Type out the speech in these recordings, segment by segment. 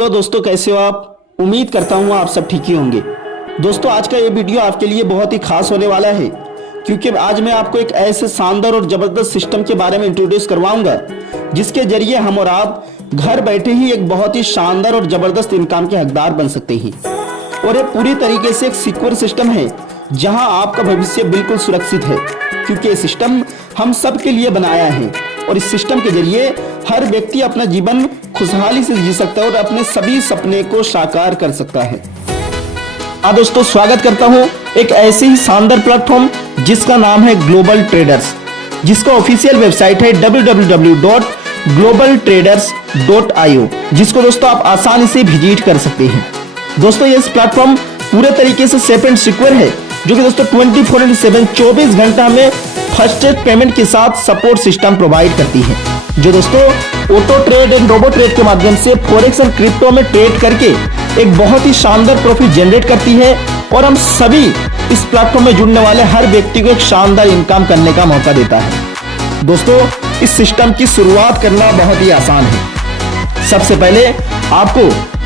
तो दोस्तों कैसे हो आप। उम्मीद करता हूँ आप सब ठीक ही होंगे। दोस्तों आज का ये वीडियो आपके लिए बहुत ही खास होने वाला है, क्योंकि आज मैं आपको एक ऐसे शानदार और जबरदस्त सिस्टम के बारे में इंट्रोड्यूस करवाऊंगा जिसके जरिए हम और आप घर बैठे ही एक बहुत ही शानदार और जबरदस्त इनकम के हकदार बन सकते हैं। और ये पूरी तरीके से एक सिक्योर सिस्टम है जहां आपका भविष्य बिल्कुल सुरक्षित है, क्योंकि ये सिस्टम हम सब के लिए बनाया है और इस सिस्टम के जरिए हर व्यक्ति अपना जीवन खुशहाली से जी सकता है और अपने सभी सपने को साकार कर सकता है। दोस्तों स्वागत करता हूं एक ऐसे ही शानदार प्लेटफॉर्म जिसका नाम है ग्लोबल ट्रेडर्स, जिसका ऑफिशियल वेबसाइट है www.globaltraders.io, जिसको दोस्तों आप आसानी से विजिट कर सकते हैं। दोस्तों ये प्लेटफॉर्म पूरे तरीके से सेफ एंड सिक्योर है, जो कि दोस्तों 24/7 24 घंटा में फर्स्ट पेमेंट के साथ सपोर्ट सिस्टम प्रोवाइड करती है, जो दोस्तों auto trade and robo trade के माध्यम से फॉरेक्स और क्रिप्टो में ट्रेड करके एक बहुत ही शानदार प्रॉफिट जनरेट करती है। और हम सभी इस प्लेटफॉर्म में जुड़ने वाले हर व्यक्ति को एक शानदार इनकम करने का मौका देता है। दोस्तों इस सिस्टम की शुरुआत करना बहुत ही आसान है। सबसे पहले आपको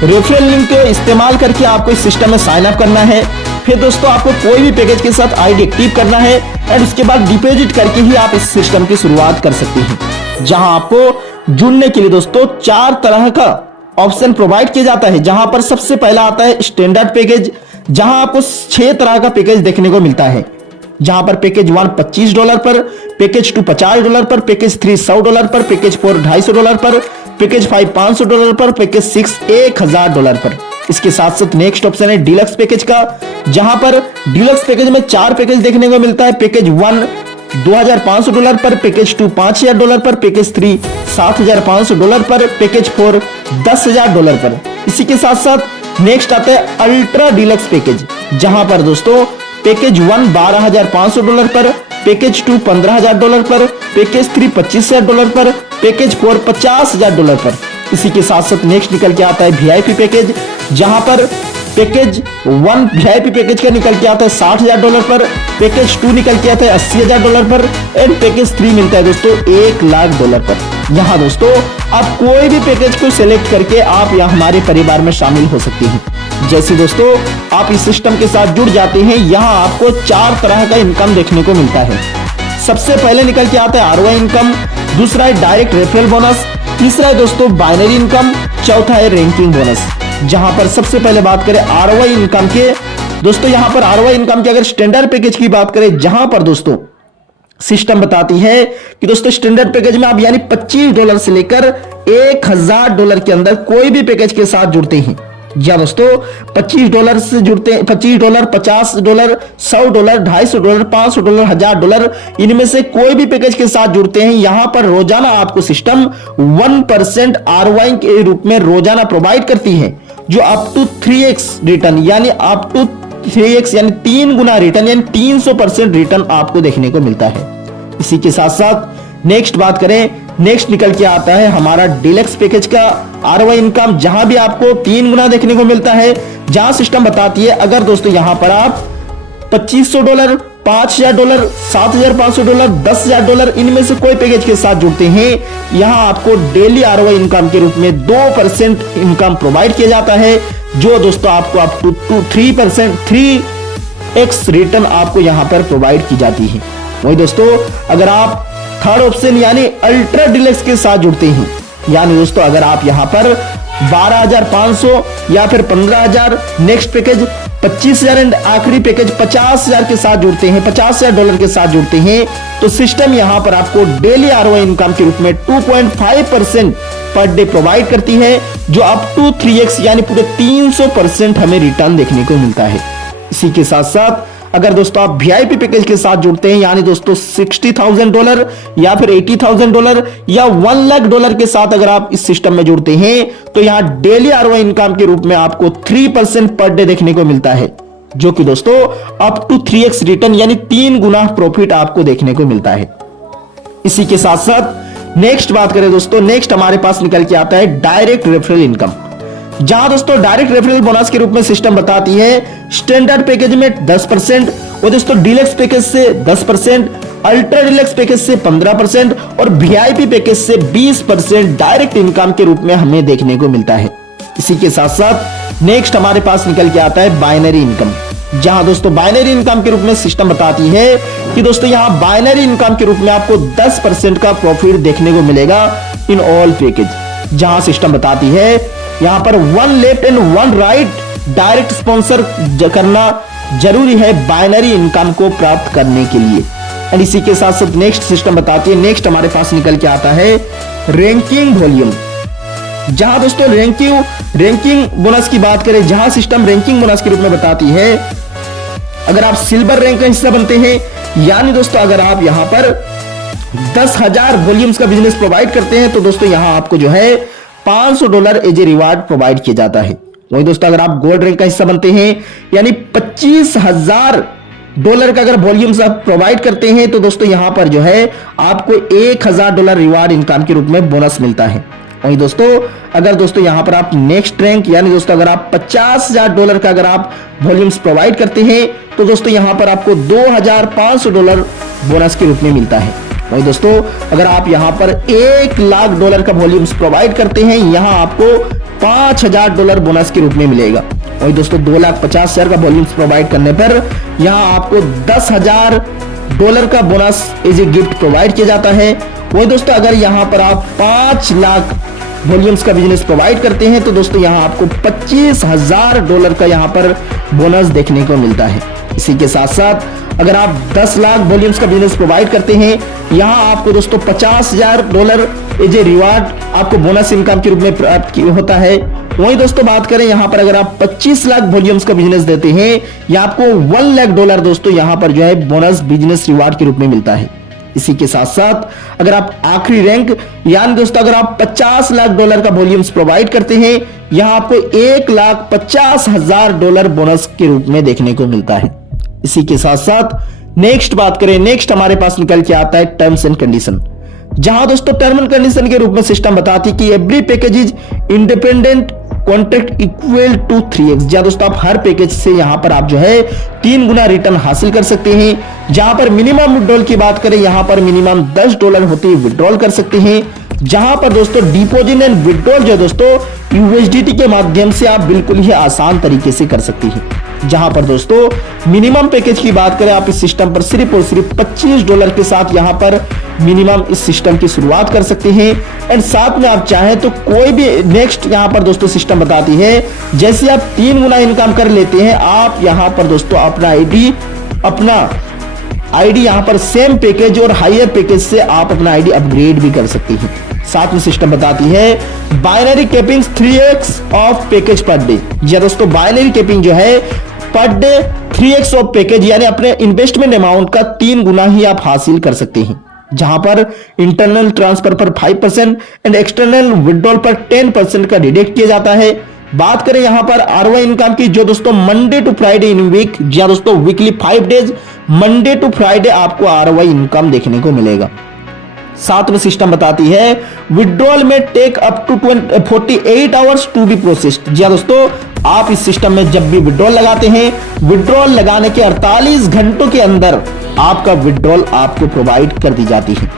रेफरल लिंक का इस्तेमाल करके आपको इस सिस्टम में साइन अप करना है। फिर दोस्तों आपको कोई भी पैकेज के साथ आईडी एक्टिव करना है और उसके बाद डिपॉजिट करके ही आप इस सिस्टम की शुरुआत कर सकते हैं, जहां आपको जुड़ने के लिए दोस्तों 4 तरह का ऑप्शन प्रोवाइड किया जाता है। जहां पर सबसे पहला आता है स्टैंडर्ड पैकेज, जहां आपको 6 तरह का पैकेज देखने को मिलता है, जहां पर पैकेज 1 $25 पर, पैकेज 2 $50 पर, पैकेज 3 $100 पर, पैकेज 4 $250 पर, पैकेज 5 $500 पर, पैकेज 6 $1000 पर। इसके साथ साथ नेक्स्ट ऑप्शन है डीलक्स पैकेज का, जहां पर डीलक्स पैकेज में 4 पैकेज देखने को मिलता है। पैकेज 1 $2500 पर, पैकेज 2 $5000 पर, पैकेज 3 $7500 पर, पैकेज 4 $10000 पर। इसी के साथ साथ नेक्स्ट आता है अल्ट्रा डीलक्स पैकेज, जहां पर दोस्तों पैकेज 1 $12500 पर, पैकेज 2 $15000 पर, पैकेज 3 $25000 पर, पैकेज 4 $50000 पर। इसी के साथ साथ नेक्स्ट निकल के आता है वीआईपी पैकेज, जहां पर पैकेज 1 वीआईपी पैकेज का निकल के आता है $60000 पर, पैकेज 2 निकल के आता है $80000 पर एंड पैकेज 3 मिलता है दोस्तों $1,00,000 पर। यहाँ दोस्तों आप कोई भी पैकेज को सिलेक्ट करके आप यहाँ हमारे परिवार में शामिल हो सकते हैं। जैसे दोस्तों आप इस सिस्टम के साथ जुड़ जाते हैं, यहाँ आपको 4 तरह का इनकम देखने को मिलता है। सबसे पहले निकल के आता है आरओआई इनकम, दूसरा है डायरेक्ट रेफरल बोनस, तीसरा है दोस्तों बाइनरी इनकम, चौथा है रैंकिंग बोनस। जहां पर सबसे पहले बात करें आरओआई इनकम के, दोस्तों यहां पर आरओआई इनकम के अगर स्टैंडर्ड पैकेज की बात करें, जहां पर दोस्तों सिस्टम बताती है कि दोस्तों स्टैंडर्ड पैकेज में आप यानी $25 से लेकर $1000 के अंदर कोई भी पैकेज के साथ जुड़ते हैं। या दोस्तों $25 से जुड़ते हैं, $25 $50 $100 $250 $500 $1000, इनमें से कोई भी पैकेज के साथ जुड़ते हैं। यहां पर रोजाना आपको सिस्टम 1% आरओआई के रूप में रोजाना प्रोवाइड करती है, जो अप टू 3x रिटर्न यानी अप टू 3x यानी 3 गुना रिटर्न यानी 300% रिटर्न आपको देखने को मिलता है। इसी के साथ साथ नेक्स्ट बात करें, नेक्स्ट निकल के आता है हमारा डीलक्स पैकेज का आरओआई इनकम, जहां भी आपको 3 गुना देखने को मिलता है। जहां सिस्टम बताती है अगर दोस्तों यहां पर आप $2500 $5000 $7500 $10000 इनमें से कोई पैकेज के साथ जुड़ते हैं, यहां आपको डेली आरओआई इनकम के रूप में 2% इनकम प्रोवाइड किया जाता है, जो दोस्तों आपको अप टू 3x रिटर्न आपको यहां पर प्रोवाइड की जाती है। वही दोस्तों अगर आप थर्ड ऑप्शन यानी अल्ट्रा डीलक्स के साथ जुड़ते हैं, यानी दोस्तों अगर आप यहां पर 12500 या फिर 15000, नेक्स्ट पैकेज 25000 एंड आखिरी पैकेज 50000 के साथ जुड़ते हैं, $50000 के साथ जुड़ते हैं, तो सिस्टम यहां पर आपको डेली आरओआई इनकम के रूप में 2.5% पर डे प्रोवाइड करती है, जो अप टू 3x यानी पूरे 300% हमें रिटर्न देखने को मिलता है। इसी के साथ साथ अगर दोस्तों आप वीआईपी पैकेज के साथ जुड़ते हैं, यानी दोस्तों $60,000 या फिर $80,000 या $1,00,000 के साथ अगर आप इस सिस्टम में जुड़ते हैं, तो यहां डेली आरओआई इनकम के रूप में आपको 3% पर डे देखने को मिलता है, जो कि दोस्तों अप टू 3x रिटर्न यानी 3 गुना प्रॉफिट आपको देखने को मिलता है। इसी के साथ साथ नेक्स्ट बात करें दोस्तों, नेक्स्ट हमारे पास निकल के आता है डायरेक्ट रेफरल इनकम, जहां दोस्तों डायरेक्ट रेफरल बोनस के रूप में सिस्टम बताती है स्टैंडर्ड पैकेज में 10% और दोस्तों डीलक्स पैकेज से 10%, अल्ट्रा डीलक्स पैकेज से 15% और वीआईपी पैकेज से 20% डायरेक्ट इनकम के रूप में हमें देखने को मिलता है। इसी के साथ साथ नेक्स्ट हमारे पास निकल के आता है बाइनरी इनकम, जहां दोस्तों बाइनरी इनकम के रूप में सिस्टम बताती है कि दोस्तों यहां बाइनरी इनकम के रूप में आपको 10% का प्रॉफिट देखने को मिलेगा इन ऑल पैकेज, जहां सिस्टम बताती है यहां पर 1 left and 1 right direct sponsor करना जरूरी है बाइनरी इनकम को प्राप्त करने के लिए। एंड इसी के साथ साथ नेक्स्ट सिस्टम बताती है, नेक्स्ट हमारे पास निकल के आता है रैंकिंग वॉल्यूम, जहां दोस्तों रैंकिंग बोनस की बात करें, जहां सिस्टम रैंकिंग बोनस के रूप में बताती है अगर आप सिल्वर रैंक का हिस्सा बनते हैं, यानी दोस्तों अगर आप यहां पर 10,000 वॉल्यूम्स का बिजनेस प्रोवाइड करते हैं तो दोस्तों यहां आपको जो है $500 एज ए रिवार्ड प्रोवाइड किया जाता है। वही दोस्तों अगर आप गोल्ड रैंक का हिस्सा बनते हैं यानी $25,000 का अगर वॉल्यूम्स आप प्रोवाइड करते हैं तो दोस्तों यहां पर जो है आपको $1,000 रिवार्ड इनकम के रूप में बोनस मिलता है। वही दोस्तों अगर दोस्तों यहां पर आप नेक्स्ट रैंक यानी दोस्तों अगर आप $50,000 का अगर आप वॉल्यूम्स प्रोवाइड करते हैं तो दोस्तों यहां पर आपको $2,500 बोनस के रूप में मिलता है। वही दोस्तों अगर आप यहां पर $1,00,000 का वॉल्यूम्स प्रोवाइड करते हैं, यहां आपको $5,000 बोनस के रूप में मिलेगा। वही दोस्तों 2,50,000 का वॉल्यूम्स प्रोवाइड करने पर यहां आपको $10,000 का bonus as a gift provide किया जाता है। वही दोस्तों अगर यहां पर आप 5 लाख वॉल्यूम्स का बिजनेस प्रोवाइड करते हैं तो दोस्तों यहां आपको $25,000 का यहां पर बोनस देखने को मिलता है। इसी के साथ साथ अगर आप 10 लाख वॉल्यूम्स का बिजनेस प्रोवाइड करते हैं, यहां आपको दोस्तों $50,000 एज ए रिवार्ड आपको बोनस इनकम के रूप में प्राप्त होता है। वहीं दोस्तों बात करें यहां पर अगर आप 25 लाख वॉल्यूम्स का बिजनेस देते हैं या आपको $1,00,000 दोस्तों यहां पर जो है बोनस बिजनेस रिवार्ड के रूप में मिलता है। इसी के साथ साथ अगर आप आखिरी रैंक यानी दोस्तों अगर आप $50 लाख का वॉल्यूम्स प्रोवाइड करते हैं, यहां आपको $1,50,000 बोनस के रूप में देखने को मिलता है। इसी के साथ साथ नेक्स्ट बात करें, नेक्स्ट हमारे पास निकल के आता है टर्म्स एंड कंडीशन, जहां दोस्तों टर्म एंड कंडीशन के रूप में सिस्टम बताती है कि every package is independent contract equal to 3x, जहां दोस्तों आप हर पैकेज से यहां पर आप जो है 3 गुना रिटर्न हासिल कर सकते हैं। जहां पर मिनिमम विड्रॉल की बात करें, यहां पर मिनिमम $10 होते ही विड्रॉल कर सकते हैं। जहां पर दोस्तों डिपॉजिट एंड विड्रॉल जो दोस्तों यूएसडीटी के माध्यम से आप बिल्कुल ही आसान तरीके से कर सकते हैं। जहां पर दोस्तों मिनिमम पैकेज की बात करें, आप इस सिस्टम पर सिर्फ और सिर्फ $25 के साथ यहां पर मिनिमम इस सिस्टम की शुरुआत कर सकते हैं। एंड साथ में आप चाहें तो कोई भी नेक्स्ट यहां पर दोस्तों सिस्टम बताती है जैसे आप 3 गुना इनकम कर लेते हैं, आप यहां पर दोस्तों अपना आईडी यहां पर सेम पैकेज और हायर पैकेज से आप अपना आईडी अपग्रेड भी कर सकते हैं। साथ में सिस्टम बताती है binary capping 3x of package per day. जी दोस्तों बाइनरी कैपिंग जो है per day 3x of package यानी अपने इन्वेस्टमेंट अमाउंट का 3 गुना ही आप हासिल कर सकते हैं। जहां पर इंटरनल ट्रांसफर पर 5% एंड एक्सटर्नल विड्रॉल पर 10% का डिडक्ट किया जाता है। बात करें यहां पर आरओआई इनकम की, जो दोस्तों Monday to Friday in week, या दोस्तों weekly 5 days Monday to Friday आपको आरओआई इनकम देखने को मिलेगा। साथ में सिस्टम बताती है विड्रॉल में take up to 48 hours to be processed. जी दोस्तों आप इस सिस्टम में जब भी विड्रॉल लगाते हैं, विड्रॉल लगाने के 48 घंटों के अंदर आपका विड्रॉल आपको प्रोवाइड कर दी जाती है।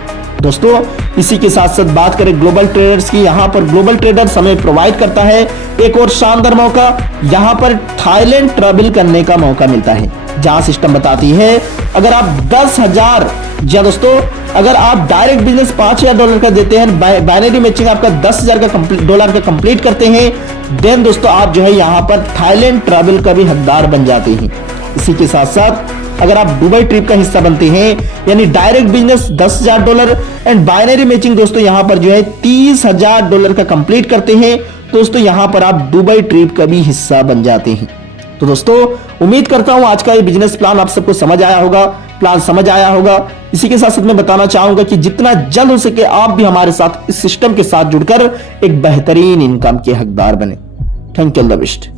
दोस्तों इसी के साथ साथ बात करें ग्लोबल ट्रेडर्स की, यहां पर ग्लोबल ट्रेडर्स हमें प्रोवाइड करता है एक और शानदार मौका, यहां पर थाईलैंड ट्रैवल करने का मौका मिलता है। जहां सिस्टम बताती है अगर आप 10,000 या दोस्तों अगर आप डायरेक्ट बिजनेस $5,000 का देते हैं, बाइनरी मैचिंग आपका $10,000 का कंप्लीट करते हैं, देन दोस्तों आप जो है यहां पर थाईलैंड ट्रैवल का भी हकदार बन जाते हैं। इसी के साथ साथ अगर आप दुबई ट्रिप का हिस्सा बनते हैं यानी direct business $10,000 and binary matching दोस्तों यहां पर जो है $30,000 का कंप्लीट करते हैं, दोस्तों यहां पर आप दुबई ट्रिप का भी हिस्सा बन जाते हैं। तो दोस्तों उम्मीद करता हूं आज का ये बिजनेस प्लान आप सबको समझ आया होगा। इसी के साथ साथ मैं बताना चाहूंगा कि जितना जल्द हो सके आप भी हमारे साथ इस सिस्टम के साथ जुड़कर एक बेहतरीन इनकम के हकदार बने। Thank you, all the best.